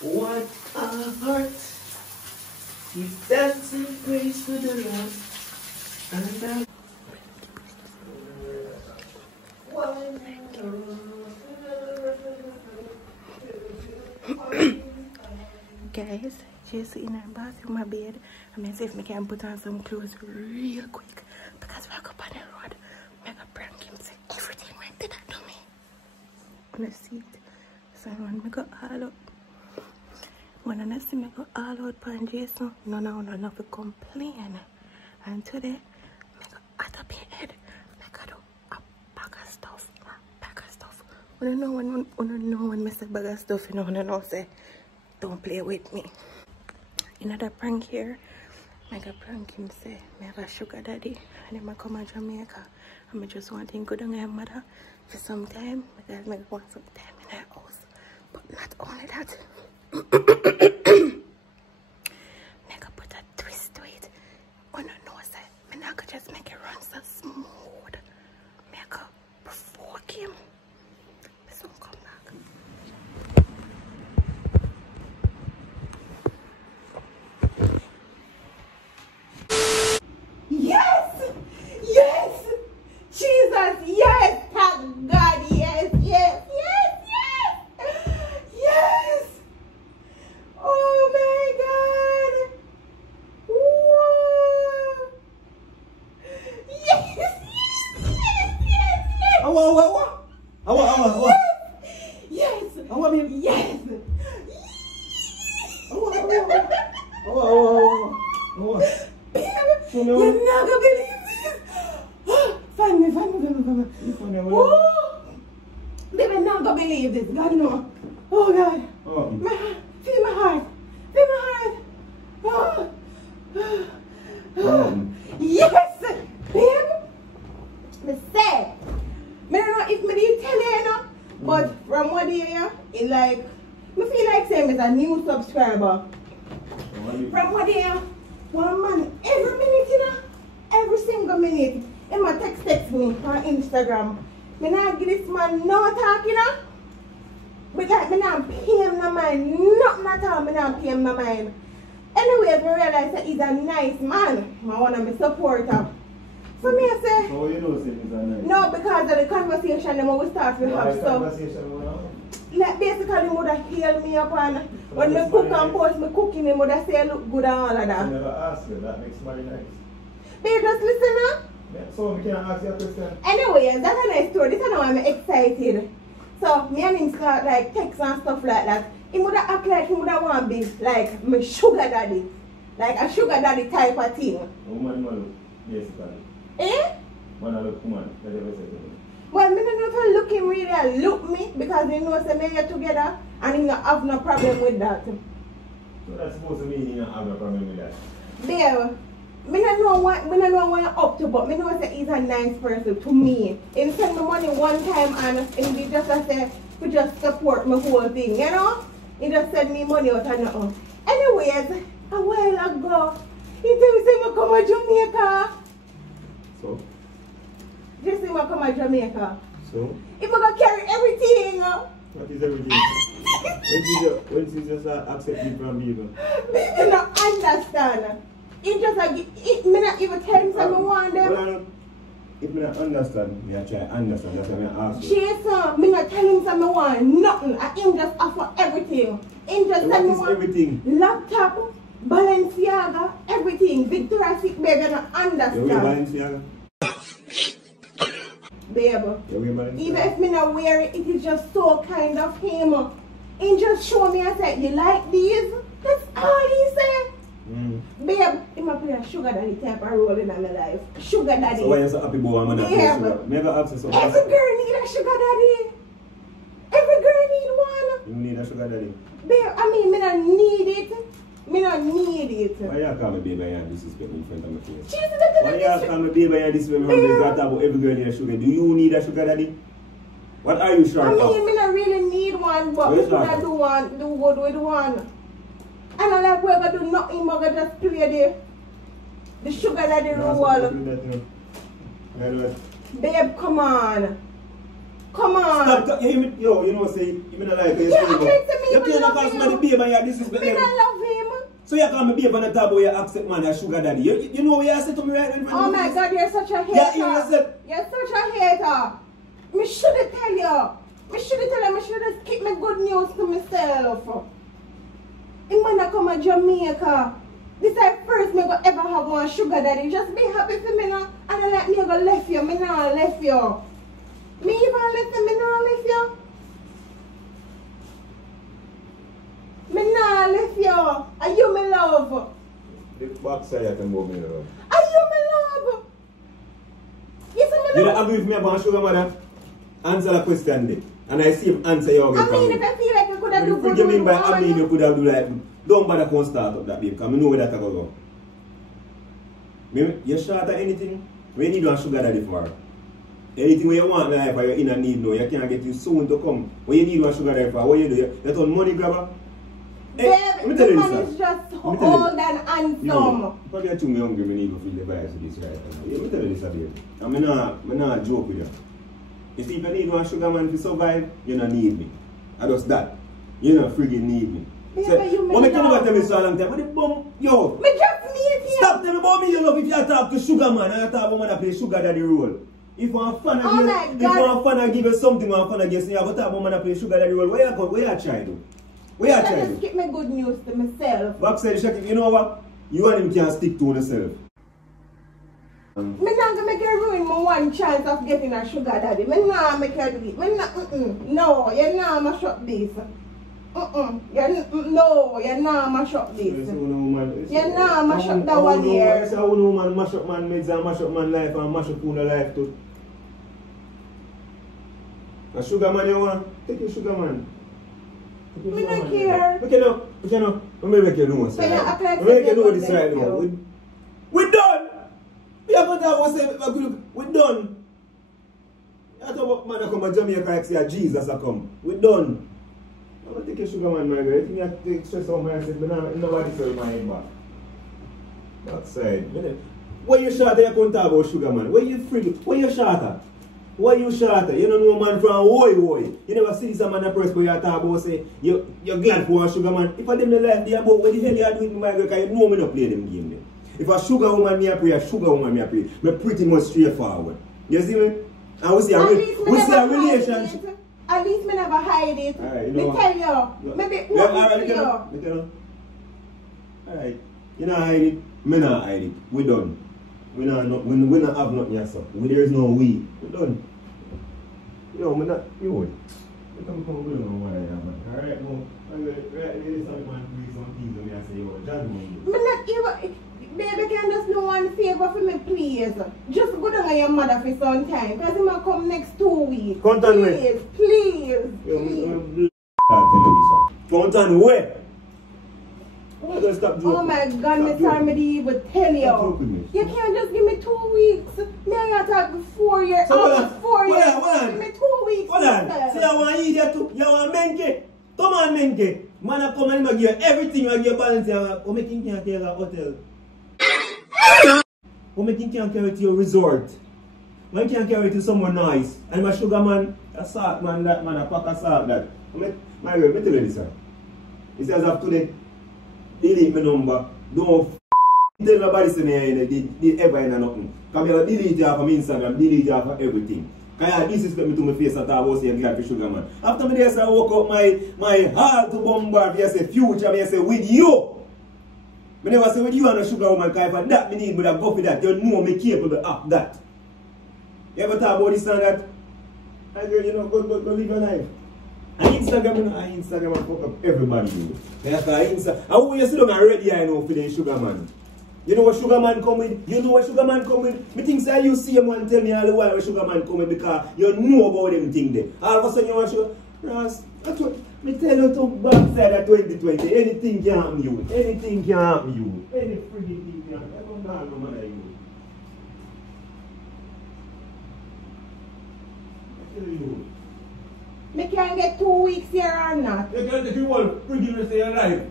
What a heart. He's dancing praise to the Lord. And I guys, she's in her bathroom, my bed. I'm gonna see if I can put on some clothes real quick because we're up on the road. I'm gonna prank him, say everything went to that to me. Wanna see it? So when I go all out, when I see me go all out for Jason, no, not to complain. And today, I go out up your head. I got a bag of stuff. When I know when I say bag of stuff, you know, when I know say, don't play with me. Another prank here. I got prank him say, I have a sugar daddy. And then I come to Jamaica. And I just want to go down with my mother for some time. Because I want some time in her house. But not only that. I got put a twist to it. When I know say, I not just make it run so smooth. I got provoke him. This one come back. Yes! Yes! Jesus, yes! Thank God, yes! Yes! Oh my God! Whoa! Yes! Awa. Yes! Awa, baby. Yes! Awa. You're not gonna believe this! Find me. Oh! Baby, I'm not gonna believe this. God, no. Oh, God. Oh. My heart. Feel my heart. Oh. Yes! Babe! Me say, I don't know if I did tell you, you know, but from what day, it like, I feel like saying it's a new subscriber. From what day, one man, every minute, you know, every single minute, he might text me on Instagram. I not give this man no talk, you know. But like, I not pay him no mind, nothing at all, I not pay him no mind. Anyways, I realize that he's a nice man. I want to be supporter. So me I say, Oh, you know he's a nice. no, because of the conversation that we start to have. So, like basically, he would have healed me up and when I cook and post my cooking, he would have say look good and all of that. I never asked you, that makes very nice. Babe, just listen now. Yeah, so we can ask you a question. Anyways, that's a nice story. This is how I'm excited. So, me and him start like text and stuff like that. He would have act like he would have want to be like my sugar daddy. Like a sugar daddy type of thing. Woman, yes, daddy. Eh? Man, look, woman, that ever said to me. Well, me don't know if he look him really and look me because he knows that we are together and he don't have no problem with that. So that's supposed to mean you don't have no problem with that. Babe, I don't know what you're up to, but I know that he's a nice person to me. He send me money one time and he just say, to just support my whole thing, you know? He just send me money out and nothing. Anyways, a while ago, he tell me say I come to Jamaica. So? Just say I come to Jamaica. So? If I go carry everything. What is everything? when did you just accept me from people? You don't understand. He just like, me not even tell him something I want them. Well, if I don't understand, me I try to understand. That's why I ask you. Jason, me not tell him something I want nothing. And him just offer everything. Him just tell me what is everything? Laptop, Balenciaga, everything. Victoria's Secret, baby, I don't understand. You wear Balenciaga? Babe, You wear Balenciaga? even if me not wear it, it is just so kind of him. He just show me and say, you like these? That's all he said. Babe, he might play a sugar daddy type of role in my life. Sugar daddy. So why you so happy boy? I'm not sugar. Never access to every girl need a sugar daddy. Every girl need one. You need a sugar daddy? Babe, I mean, me don't need it. Me don't need it. Why you call me baby and disrespect me in front of my face? Jesus, why you call me baby and disrespect me in front of my face? About every girl need a sugar. Do you need a sugar daddy? What are you short of? I mean, me don't really need one, but me could do good with one. And I like we're gonna do nothing, we're gonna just play the sugar daddy role. Babe, come on. Come on. Stop, yo, you know what I'm saying? You mean like yeah, I can't say me you can't call somebody baby behave and you disrespect Me them. not love him. So you can't behave on the top where you accept man as sugar daddy. You know what you say to me right in front Oh of my me? God, you're such a hater. Yeah, you yourself. You're such a hater. Me should tell you. Me should tell you. Me should keep my good news to myself. Him wanna come to Jamaica. This is the first me go ever have one sugar daddy. Just be happy for me now. And then let me go left you. Me not left you. Me even left you. Me not left you. Me not left you. Are you my love? The backside you can move me love. Are you my love? Yes, I'm You my don't love. agree with me about sugar mother? Answer the question there. And I see him answer your I mean, if I feel like I could have you do good forgive me by with I mean you one. could have do like don't bother come start up that babe because I know where that I go. You short at anything? When you need one sugar daddy for? Anything where you want in life or you're in a need now, you can't get you soon to come. When you need one sugar daddy for, what you do? You turn money grabber? Babe, let me the tell you man this, is sir. just Let me tell you old this. and handsome. Yo, probably too hungry, I need to feel the bias of this right now. Let me tell you this, babe. I'm not joke with you. You see, if you need one sugar man to survive, you don't need me. I just that. You don't friggin' need me. Babe, So, you what me may can not. tell me so long time? What the bum? Yo, Me just meet you. stop telling me about me, you love if you talk to sugar man and you talk about man that play sugar daddy role. If I'm a fan of Oh you, my if God. I'm a fan of give you something, I'm a fan of you, so you have to talk about man that play sugar daddy role. Where you try to? Where you I try just to? keep my good news to myself. Backside Shakib, you know what? You and him can't stick to yourself. Me not gonna make you ruin my one chance of getting a sugar daddy. Me not make you do it. Me not, no, you're not mash up this. No, you're not mash up this. You're not mash up that one here. Yes, I want woman mash up man meds and mash up man life and mash up your life too. A sugar man you want? Take your sugar man. Me not care. Look at now. Let me make you know. So you act like Let me make you know something this right now. about We're done. We have got that one say, we're done. I thought man I come to Jamaica and say Jesus I come. We're done. I'm going to take your sugar man, my girl. You think I take stress out myself, but nobody serve my head back. Backside. Why you shorter you can't talk about sugar man? Why you free? Why you shorter? Why you shorter? You don't know man from woy. You never see this man a press where you talk about say you're glad for a sugar man. If I them the life they about what the hell you do with my girl, because you know me not play them game there. If a sugar woman me a pray, a sugar woman me a pray. Me pretty much straightforward. You see me? And we see a relationship. At least me never hide it. Alright, you Me know. tell you. Maybe Yeah, what alright, me you tell know. Alright. You not hide it. Me not hide it. We done. We not have nothing yourself. There is no we. We done. Yo, me not. You would. You come we don't know why I am. Alright, no. Right, ladies and man, please some things and I say, yo, judge me. Me not even. Baby, can just do one favor for me, please. Just go down on your mother for some time, because he might come next 2 weeks. Count on me. Please. Count on where? I'm gonna stop joking. Oh my God, Miss Armady would tell you. Stop joking me. You can't just give me 2 weeks. Me I got talk 4 years. So hold on. 4 years. Hold on. Give me 2 weeks. Hold on. yourself. See, I want to eat that too. You want menke. Come on, menke. Man, I come and I give you everything. I give you balance. How many things can I carry a hotel? How many things can I carry to your resort? Man can carry to somewhere nice. And my sugar man, a salt man, that man, a pack of salt that. My girl, let me tell you this, sir. It says of today, delete my number. Don't tell nobody say me did ever in nothing. Because I delete it off of Instagram, delete it off of everything. Because I disrespect me to my face and talk about saying glad for sugar man. After me there, I woke up my heart to bombard, I say future, I say with you. I never say with you and a sugar woman, because for that, I need to go for that. You know me capable of that. You ever talk about this and that? I girl, you know, go live your life. And Instagram, you know, Instagram and fuck up everybody. And who you sit down already, I know, for the sugar man. You know what sugar man come with? You know what sugar man come with? Me think say you see him and tell me all the while what sugar man come with because you know about them thing there. All of a sudden you want to show, Ross, that's what, me tell you to backside of 2020, anything can happen you. Anything can happen you. Any freaking thing can happen. I don't know no matter you. I tell you. Me can get 2 weeks here or not. You can't take you all freaking rest of your life.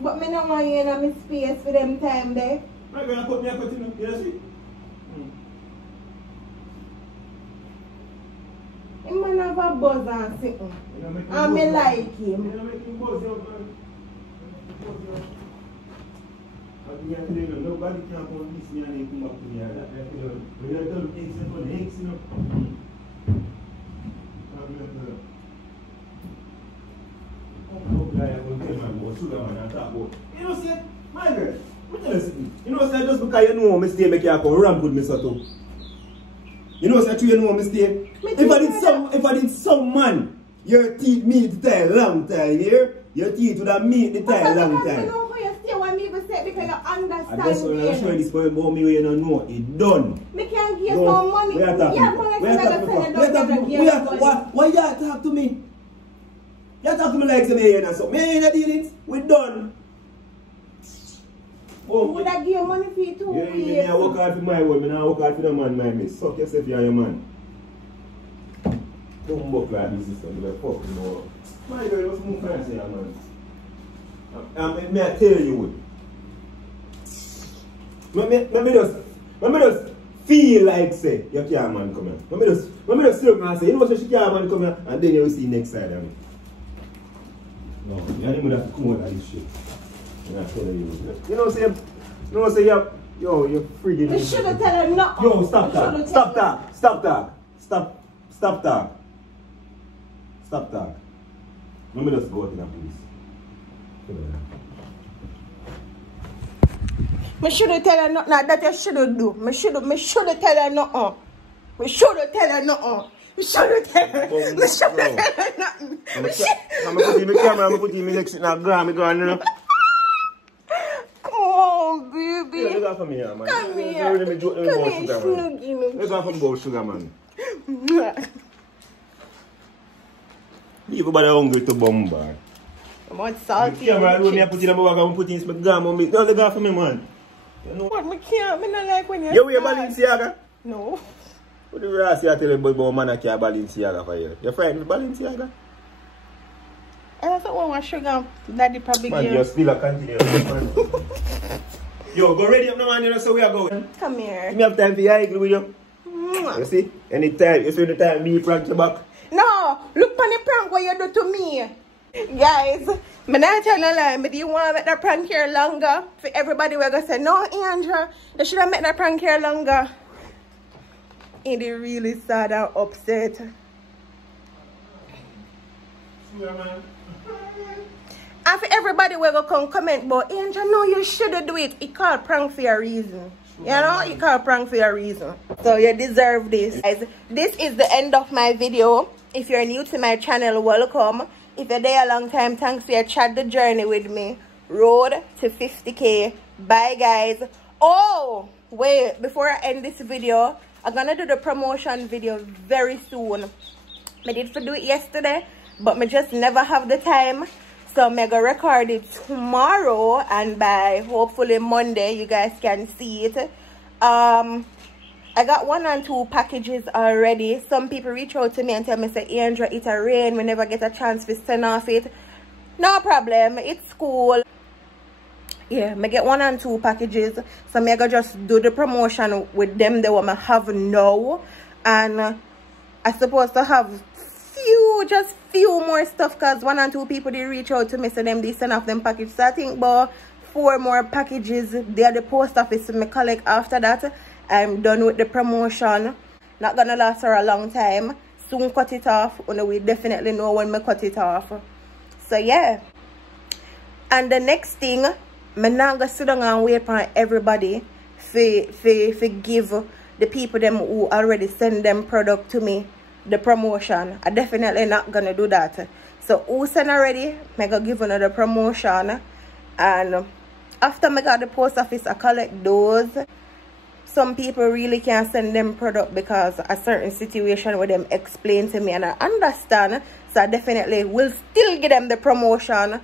But me no want you in my space for them time there. I'm going to put me a cut in. You see? He man have a buzz and something. And me like him. You make him buzz you, man. Nobody can convince me and they come back to me. When you're done eggs, you're done eggs, you know. You know, say, my girl, what tell you something? You know, say, just because you know a mistake, make you come ramp with me, so too. You know, say, you know a mistake. If I did some man, your teeth meet the tie long time, here. Your teeth would have meet the tie long time. I know how you stay when people say because you understand. I just want to show you this boy about me where you don't know. It's done. Me can't give no money. We are talking. Why you talk to me? You talk to me like something here and so. Me ain't dealing. We done. Oh, would I give you money for you too? Yeah, I work hard for my woman. I work hard for the man, my miss. Suck yourself, you and your man. Don't work like this, sister. You fuck more. My girl, what's more fancy, man? May I tell you what? Let me just feel like say you can't man come here. Let me just look and say, you know what, she can't man come here, and then you will see next side of me. No, you don't even have to come out of this shit. I'm telling you. You know say you're freaking. You should have told her no. Yo, stop talk. Let me just go to that place. Me shouldn't tell her nothing that you shouldn't do. Me shouldn't tell her nothing. Me shouldn't tell her nothing. Me shouldn't tell her nothing. I'm going to put you in the camera, I'm going to put you in the next gram, you know. Come on, baby. Yeah, look out for me here, man. Come here. Let me Snoogie. Look out for me, sugar, man. Everybody hungry to bombard. I'm on salty. Yeah, man, I put it in my bag and put it in my gum on me. Don't look out for me, man. You know what? I can't. I don't like when you're. You wear Balenciaga? No. What do you say? I tell you about man I can't Balenciaga for you. You're frightened with Balenciaga? I thought one was sugar. Daddy probably man, gave. you're still a continue. Yo, go ready up now, man. You know, so we are going. Come here. Give me have time for your ugly with you. You see? Anytime. You see the time me prank you back. No, look on the prank what you do to me. Guys, I'm not telling a lie, but do you want to make that prank here longer? For everybody we're going to say, no, Andra, you should have made that prank here longer. And they really sad and upset. Yeah, man. And for everybody we're going to come comment, but Andra, no, you shouldn't do it. It called prank for a reason. You know, you can't prank for a reason. So you deserve this. Guys, this is the end of my video. If you're new to my channel, welcome. If you're there a long time, thanks for your chat the journey with me. Road to 50K. Bye, guys. Oh, wait. Before I end this video, I'm going to do the promotion video very soon. I did do it yesterday, but I just never have the time. So I'm going to record it tomorrow, and by hopefully Monday, you guys can see it. I got 1 and 2 packages already. Some people reach out to me and tell me, say, Andra, it's a rain. We never get a chance to send off it. No problem. It's cool. Yeah, I get 1 and 2 packages. So I'm going to just do the promotion with them that I have now. And I'm supposed to have just few more stuff, because 1 and 2 people they reach out to me, so them they send off them packages. So I think about 4 more packages they are the post office to me collect. After that, I'm done with the promotion. Not gonna last for a long time. Soon cut it off. We definitely know when I cut it off. So yeah. And the next thing, I'm not gonna sit down and wait for everybody for give the people them who already send them product to me the promotion. I definitely not gonna do that. So who send already, I gonna give another promotion. And after I got the post office, I collect those. Some people really can't send them product because a certain situation with them explain to me, and I understand. So I definitely will still give them the promotion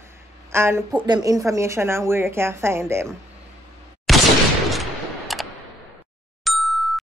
and put them information on where you can find them.